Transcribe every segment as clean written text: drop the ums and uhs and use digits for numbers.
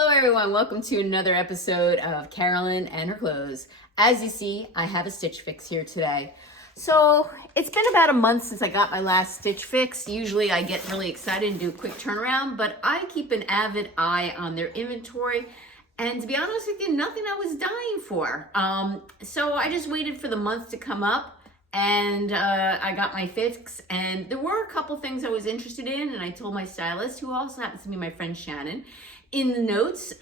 Hello everyone, welcome to another episode of Carolyn and her clothes. As you see, I have a stitch fix here today. So it's been about a month since I got my last stitch fix. Usually I get really excited and do a quick turnaround, but I keep an avid eye on their inventory. And to be honest with you, nothing I was dying for. So I just waited for the month to come up and I got my fix. And there were a couple things I was interested in, and I told my stylist, who also happens to be my friend Shannon, in the notes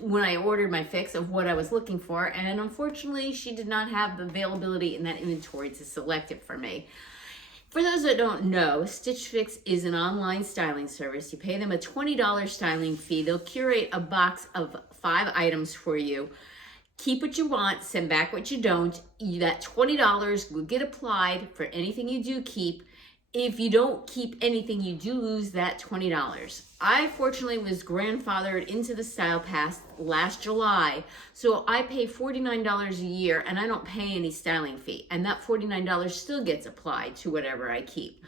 when I ordered my fix of what I was looking for, and unfortunately she did not have the availability in that inventory to select it for me. For those that don't know, Stitch Fix is an online styling service. You pay them a $20 styling fee. They'll curate a box of 5 items for you. Keep what you want, send back what you don't. That $20 will get applied for anything you do keep. If you don't keep anything, you do lose that $20. I fortunately was grandfathered into the Style Pass last July, so I pay $49 a year and I don't pay any styling fee, and that $49 still gets applied to whatever I keep.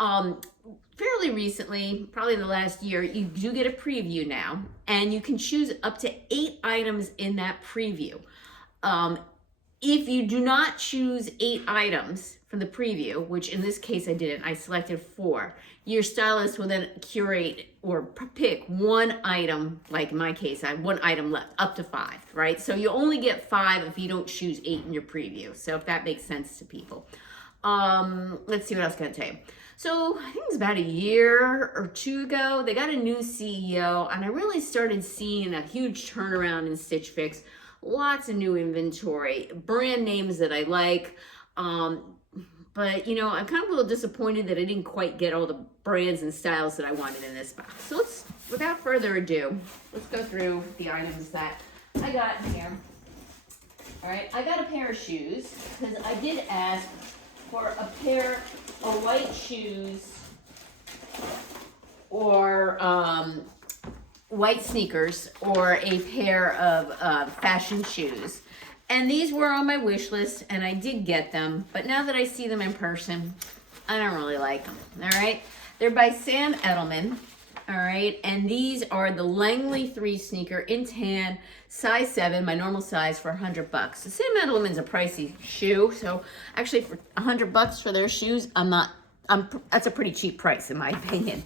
Fairly recently, probably in the last year, you do get a preview now, and you can choose up to 8 items in that preview. If you do not choose 8 items from the preview, which in this case I didn't, I selected 4, your stylist will then curate or pick 1 item, like in my case, I have 1 item left, up to 5, right? So you only get 5 if you don't choose 8 in your preview. So if that makes sense to people. Let's see what else I can tell you. So I think it was about a year or 2 ago, they got a new CEO, and I really started seeing a huge turnaround in Stitch Fix. Lots of new inventory, brand names that I like. But you know, I'm kind of a little disappointed that I didn't quite get all the brands and styles that I wanted in this box. So without further ado, let's go through the items that I got in here. All right, I got a pair of shoes because I did ask for a pair of white shoes or white sneakers or a pair of fashion shoes. And these were on my wish list, and I did get them. But now that I see them in person, I don't really like them, all right? They're by Sam Edelman, all right? And these are the Langley 3 sneaker in tan, size 7, my normal size, for $100. So Sam Edelman's a pricey shoe, so actually for $100 for their shoes, that's a pretty cheap price in my opinion.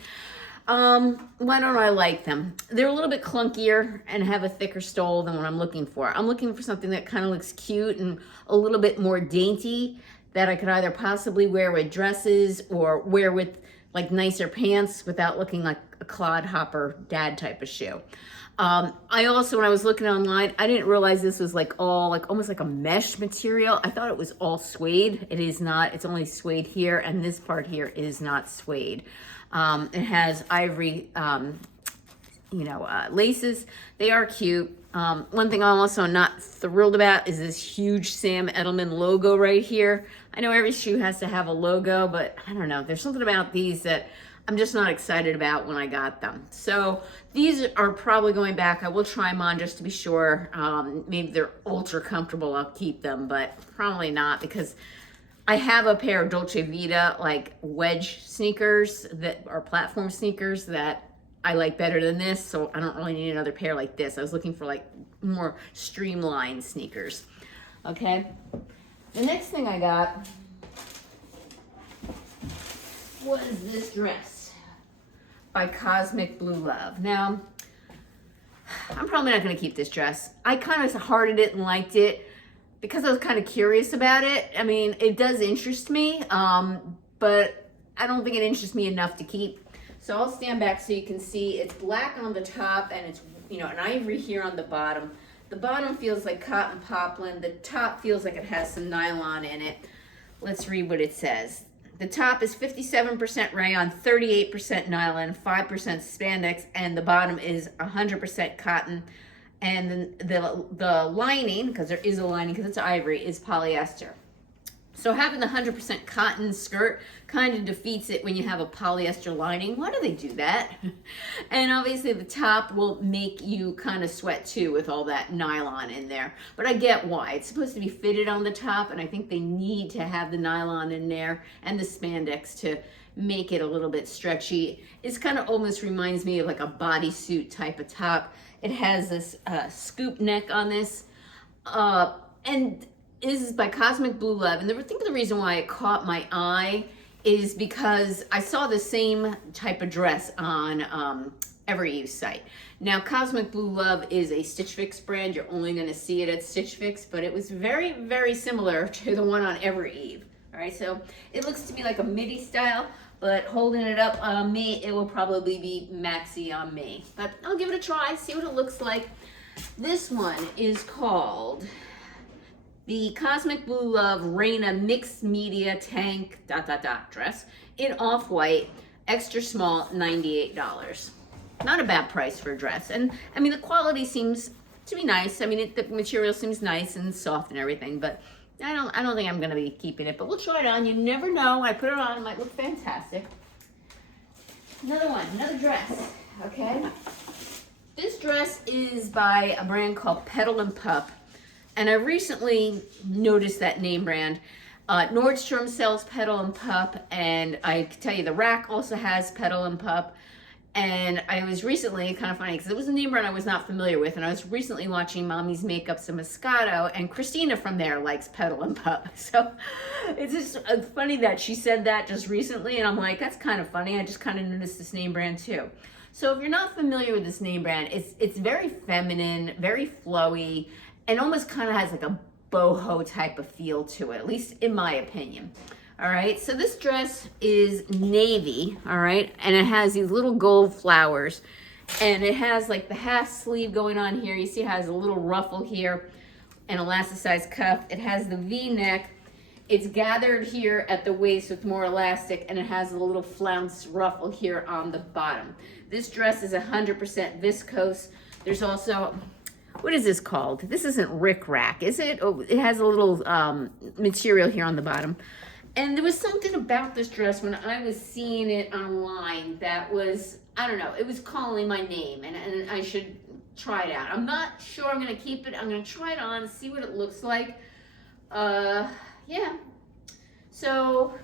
Why don't I like them? They're a little bit clunkier and have a thicker sole than what I'm looking for. I'm looking for something that kind of looks cute and a little bit more dainty that I could either possibly wear with dresses or wear with like nicer pants without looking like a clodhopper dad type of shoe. I also, when I was looking online, I didn't realize this was almost like a mesh material. I thought it was all suede. It is not. It's only suede here, and this part here is not suede. It has ivory, laces. They are cute. One thing I'm also not thrilled about is this huge Sam Edelman logo right here. I know every shoe has to have a logo, but I don't know. There's something about these that I'm just not excited about when I got them. So these are probably going back. I will try them on just to be sure. Maybe they're ultra comfortable. I'll keep them, but probably not, because I have a pair of Dolce Vita like wedge sneakers that are platform sneakers that I like better than this, so I don't really need another pair like this. I was looking for like more streamlined sneakers. Okay, the next thing I got was this dress by Cosmic Blue Love. Now, I'm probably not going to keep this dress. I kind of hearted it and liked it because I was kind of curious about it. I mean, it does interest me, but I don't think it interests me enough to keep. So I'll stand back so you can see. It's black on the top, and it's, an ivory here on the bottom. The bottom feels like cotton poplin. The top feels like it has some nylon in it. Let's read what it says. The top is 57% rayon, 38% nylon, 5% spandex, and the bottom is 100% cotton. And then the lining, because there is a lining, because it's ivory, is polyester. So having the 100% cotton skirt kind of defeats it when you have a polyester lining. Why do they do that? And obviously the top will make you kind of sweat too with all that nylon in there. But I get why. It's supposed to be fitted on the top, and I think they need to have the nylon in there and the spandex to make it a little bit stretchy. It's kind of almost reminds me of like a bodysuit type of top. It has this scoop neck on this. And this is by Cosmic Blue Love, and I think the reason why it caught my eye is because I saw the same type of dress on Every Eve's site. Now, Cosmic Blue Love is a Stitch Fix brand. You're only going to see it at Stitch Fix, but it was very, very similar to the one on Every Eve. All right, so it looks to be like a midi style, but holding it up on me, it will probably be maxi on me. But I'll give it a try, see what it looks like. This one is called the Cosmic Blue Love Reina Mixed Media Tank ... dress in off-white, extra small, $98. Not a bad price for a dress. And I mean, the quality seems to be nice. I mean, the material seems nice and soft and everything, but I don't think I'm gonna be keeping it, but we'll try it on. You never know. I put it on, it might look fantastic. Another one, another dress, okay? This dress is by a brand called Petal and Pup. And I recently noticed that name brand. Nordstrom sells Petal and Pup, and I can tell you the Rack also has Petal and Pup. And I was recently, kind of funny, because it was a name brand I was not familiar with, and I was recently watching Mommy's Makeups and Moscato, and Christina from there likes Petal and Pup. So it's just funny that she said that just recently, and I'm like, that's kind of funny. I just kind of noticed this name brand too. So if you're not familiar with this name brand, it's very feminine, very flowy, and almost kind of has like a boho type of feel to it, at least in my opinion. All right, so this dress is navy, all right, and it has these little gold flowers, and it has like the half sleeve going on here. You see it has a little ruffle here, an elasticized cuff. It has the V-neck. It's gathered here at the waist with more elastic, and it has a little flounce ruffle here on the bottom. This dress is 100% viscose. There's also, what is this called? This isn't rickrack, is it? Oh, it has a little material here on the bottom. And there was something about this dress when I was seeing it online that was, I don't know, it was calling my name, and I should try it out. I'm not sure I'm gonna keep it. I'm gonna try it on, see what it looks like. Yeah. So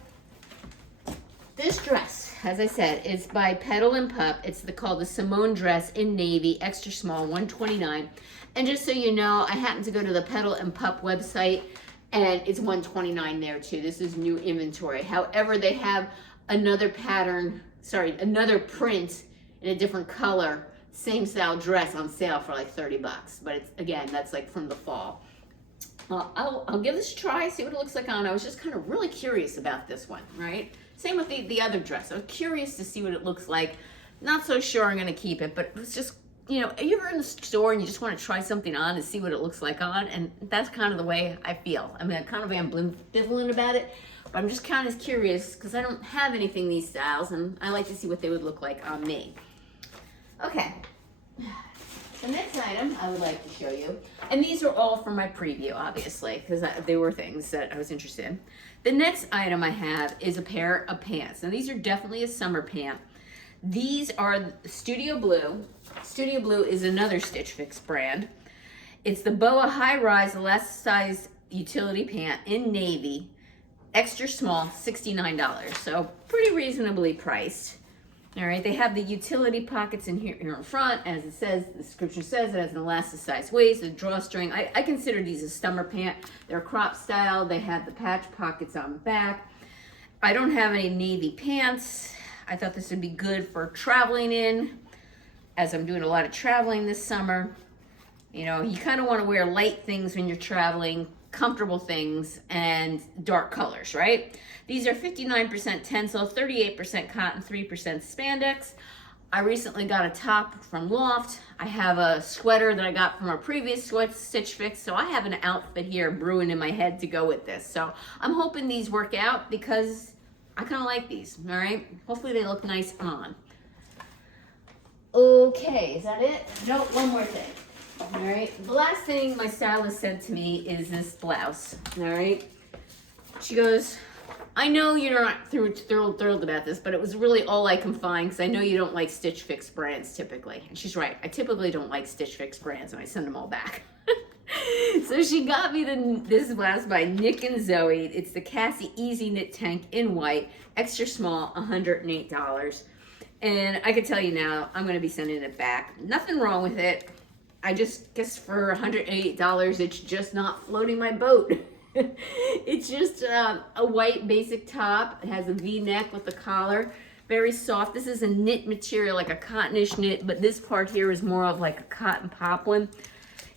this dress, as I said, is by Petal and Pup. It's called the Simone dress in navy, extra small, $129. And just so you know, I happen to go to the Petal and Pup website, and it's $129 there too. This is new inventory. However, they have another another print in a different color, same style dress on sale for like $30. But it's, again, that's like from the fall. I'll give this a try, see what it looks like on. I was just kind of really curious about this one, right? Same with the other dress. I was curious to see what it looks like. Not so sure I'm gonna keep it, but it's just, you know, are you ever in the store and you just want to try something on and see what it looks like on? And that's kind of the way I feel. I mean, I kind of am ambivalent about it, but I'm just kind of curious because I don't have anything these styles, and I like to see what they would look like on me. Okay. The next item I would like to show you, and these are all from my preview, obviously, because they were things that I was interested in. The next item I have is a pair of pants. Now, these are definitely a summer pant. These are Studio Blue. Studio Blue is another Stitch Fix brand. It's the Boa High Rise Elasticized Utility Pant in navy, extra small, $69. So pretty reasonably priced. All right, they have the utility pockets in here in front, as it says, the description says it has an elasticized waist, a drawstring. I consider these a summer pant. They're crop style. They have the patch pockets on the back. I don't have any navy pants. I thought this would be good for traveling in, as I'm doing a lot of traveling this summer. You know, you kind of want to wear light things when you're traveling, comfortable things, and dark colors, right? These are 59% tencel, 38% cotton, 3% spandex. I recently got a top from Loft. I have a sweater that I got from our previous Stitch Fix, so I have an outfit here brewing in my head to go with this. So I'm hoping these work out because I kind of like these, all right? Hopefully they look nice on. Okay, is that it? No, one more thing. All right, the last thing my stylist sent to me is this blouse. All right, She goes, I know you're not thrilled about this, but it was really all I can find because I know you don't like Stitch Fix brands typically. And she's right. I typically don't like Stitch Fix brands and I send them all back. So she got me this blouse by Nick and Zoe. It's the Cassie Easy Knit Tank in white, extra small, $108. And I can tell you now, I'm going to be sending it back. Nothing wrong with it. I just guess for $108, it's just not floating my boat. It's just a white basic top. It has a V-neck with a collar. Very soft. This is a knit material, like a cottonish knit, but this part here is more of like a cotton poplin.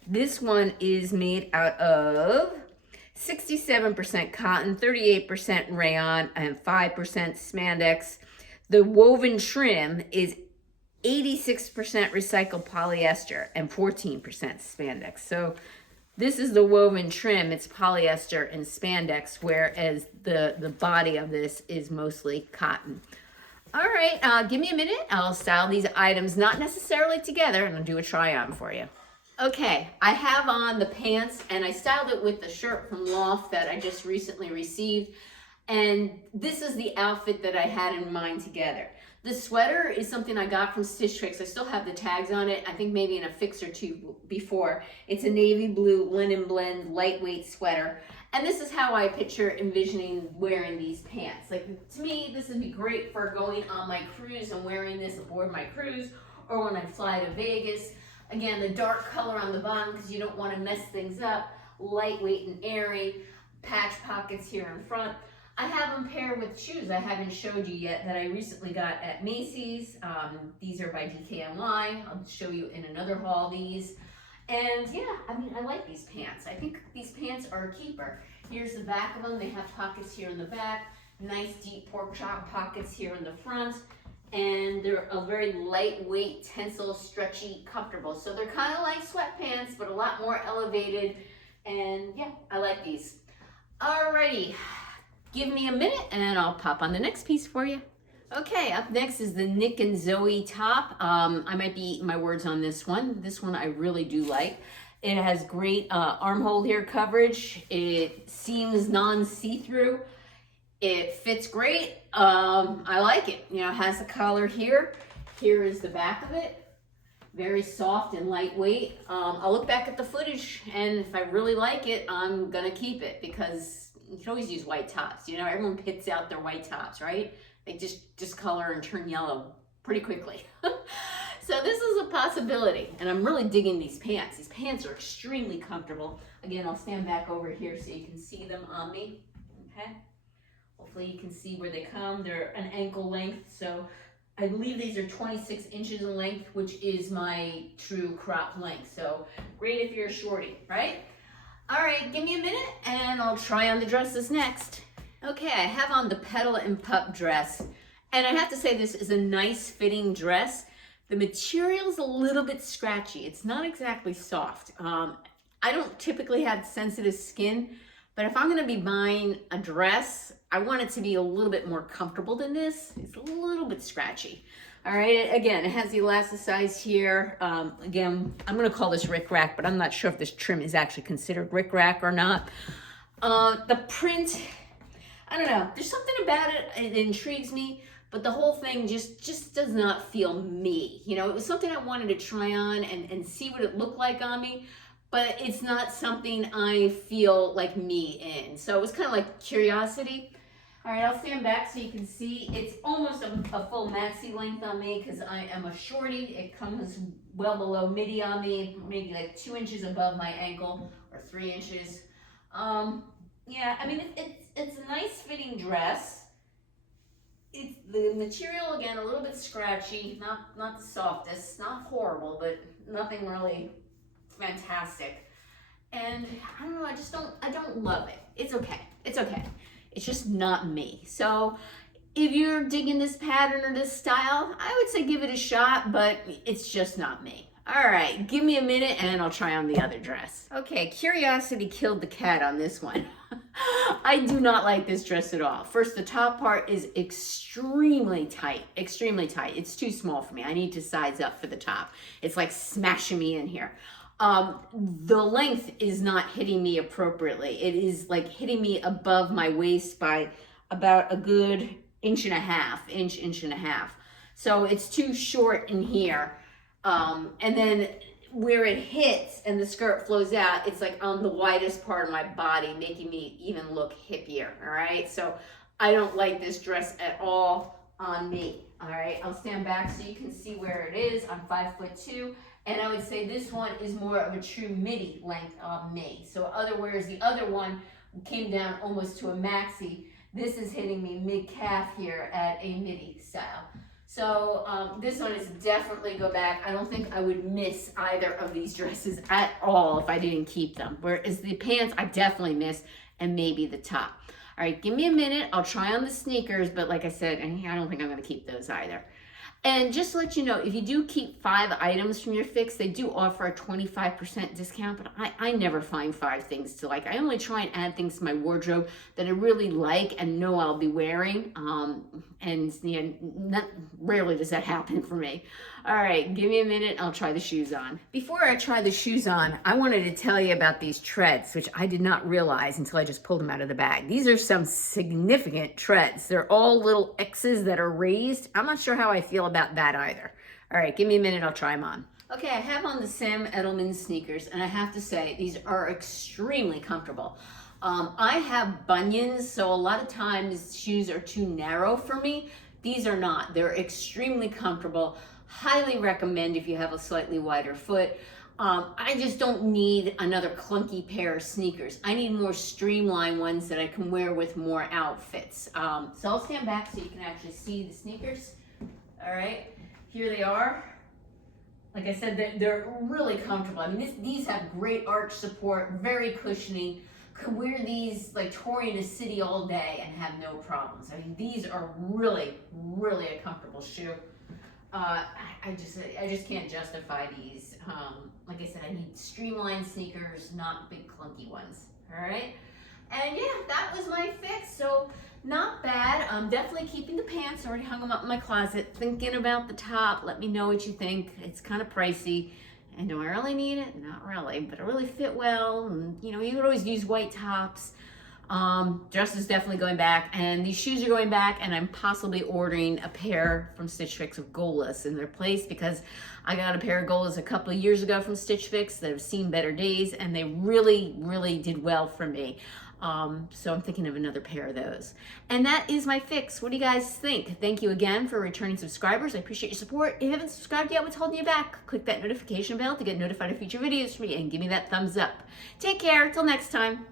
This one is made out of 67% cotton, 38% rayon, and 5% spandex. The woven trim is 86% recycled polyester and 14% spandex. So this is the woven trim. It's polyester and spandex, whereas the body of this is mostly cotton. All right, give me a minute. I'll style these items, not necessarily together, and I'll do a try on for you. Okay, I have on the pants, and I styled it with the shirt from Loft that I just recently received. And this is the outfit that I had in mind together. The sweater is something I got from Stitch Fix. I still have the tags on it. I think maybe in a fix or two before. It's a navy blue linen blend lightweight sweater. And this is how I picture envisioning wearing these pants. Like, to me, this would be great for going on my cruise and wearing this aboard my cruise or when I fly to Vegas. Again, the dark color on the bottom because you don't want to mess things up. Lightweight and airy. Patch pockets here in front. I have them paired with shoes I haven't showed you yet that I recently got at Macy's. These are by DKNY. I'll show you in another haul these. And yeah, I mean, I like these pants. I think these pants are a keeper. Here's the back of them. They have pockets here in the back. Nice deep pork chop pockets here in the front. And they're a very lightweight, tensile, stretchy, comfortable. So they're kind of like sweatpants, but a lot more elevated. And yeah, I like these. Alrighty. Give me a minute and I'll pop on the next piece for you. Okay, up next is the Nick and Zoe top. I might be eating my words on this one. This one I really do like. It has great armhole here coverage. It seems non-see-through. It fits great. I like it. You know, it has a collar here. Here is the back of it. Very soft and lightweight. I'll look back at the footage and if I really like it, I'm gonna keep it because you can always use white tops. You know, everyone pits out their white tops, right? They just discolor and turn yellow pretty quickly. So this is a possibility, and I'm really digging these pants. These pants are extremely comfortable. Again, I'll stand back over here so you can see them on me, okay? Hopefully you can see where they come. They're an ankle length, so I believe these are 26 inches in length, which is my true crop length. So great if you're a shorty, right? All right, give me a minute and I'll try on the dresses next. Okay, I have on the Petal and Pup dress. And I have to say this is a nice fitting dress. The material's a little bit scratchy. It's not exactly soft. I don't typically have sensitive skin, but if I'm gonna be buying a dress, I want it to be a little bit more comfortable than this. It's a little bit scratchy. All right, again, it has the elasticize here. Again, I'm gonna call this rickrack, but I'm not sure if this trim is actually considered rickrack or not. The print, I don't know. There's something about it, it intrigues me, but the whole thing just does not feel me. You know, it was something I wanted to try on and see what it looked like on me, but it's not something I feel like me in. So it was kind of like curiosity. All right, I'll stand back so you can see. It's almost a full maxi length on me because I am a shorty. It comes well below midi on me, maybe like 2 inches above my ankle or 3 inches. Yeah, I mean, it's a nice fitting dress. It's the material, again, a little bit scratchy, not the softest, not horrible, but nothing really fantastic. And I don't know, I don't love it. It's okay. It's just not me. So if you're digging this pattern or this style, I would say give it a shot, but it's just not me. All right, give me a minute and I'll try on the other dress. Okay, curiosity killed the cat on this one. I do not like this dress at all. First, the top part is extremely tight, extremely tight. It's too small for me. I need to size up for the top. It's like smashing me in here. the length is not hitting me appropriately. It is like hitting me above my waist by about a good inch and a half. So it's too short in here. And then where it hits and the skirt flows out, it's like on the widest part of my body, making me even look hippier, all right? So I don't like this dress at all on me, all right? I'll stand back so you can see where it is. I'm 5'2", and I would say this one is more of a true midi length on me. So whereas the other one came down almost to a maxi, this is hitting me mid-calf here at a midi style. So this one is definitely go back. I don't think I would miss either of these dresses at all if I didn't keep them. Whereas the pants, I definitely miss, and maybe the top. All right, give me a minute. I'll try on the sneakers, but like I said, I don't think I'm gonna keep those either. And just to let you know, if you do keep 5 items from your fix, they do offer a 25% discount, but I never find 5 things to like. I only try and add things to my wardrobe that I really like and know I'll be wearing. And you know, rarely does that happen for me. All right, give me a minute. I'll try the shoes on. Before I try the shoes on, I wanted to tell you about these treads, which I did not realize until I just pulled them out of the bag. These are some significant treads. They're all little X's that are raised. I'm not sure how I feel about that either. All right, give me a minute. I'll try them on. Okay, I have on the Sam Edelman sneakers, and I have to say, these are extremely comfortable. I have bunions, so a lot of times shoes are too narrow for me. These are not. They're extremely comfortable. Highly recommend if you have a slightly wider foot. I just don't need another clunky pair of sneakers. I need more streamlined ones that I can wear with more outfits. So I'll stand back so you can actually see the sneakers. All right, here they are. Like I said, they're really comfortable. I mean, these have great arch support, very cushioning. Could wear these like touring a city all day and have no problems. I mean, these are really, really a comfortable shoe. I just can't justify these. Like I said, I need streamlined sneakers, not big clunky ones. All right, and yeah, that was my fix. So not bad. I'm definitely keeping the pants. Already hung them up in my closet. Thinking about the top. Let me know what you think. It's kind of pricey. And do I really need it? Not really, but it really fit well. And you know, you could always use white tops. Dress is definitely going back, and these shoes are going back, and I'm possibly ordering a pair from Stitch Fix of Golas in their place, because I got a pair of Golas a couple of years ago from Stitch Fix that have seen better days, and they really, really did well for me. So I'm thinking of another pair of those. And that is my fix. What do you guys think? Thank you again for returning subscribers. I appreciate your support. If you haven't subscribed yet, what's holding you back? Click that notification bell to get notified of future videos from me, and give me that thumbs up. Take care. Till next time.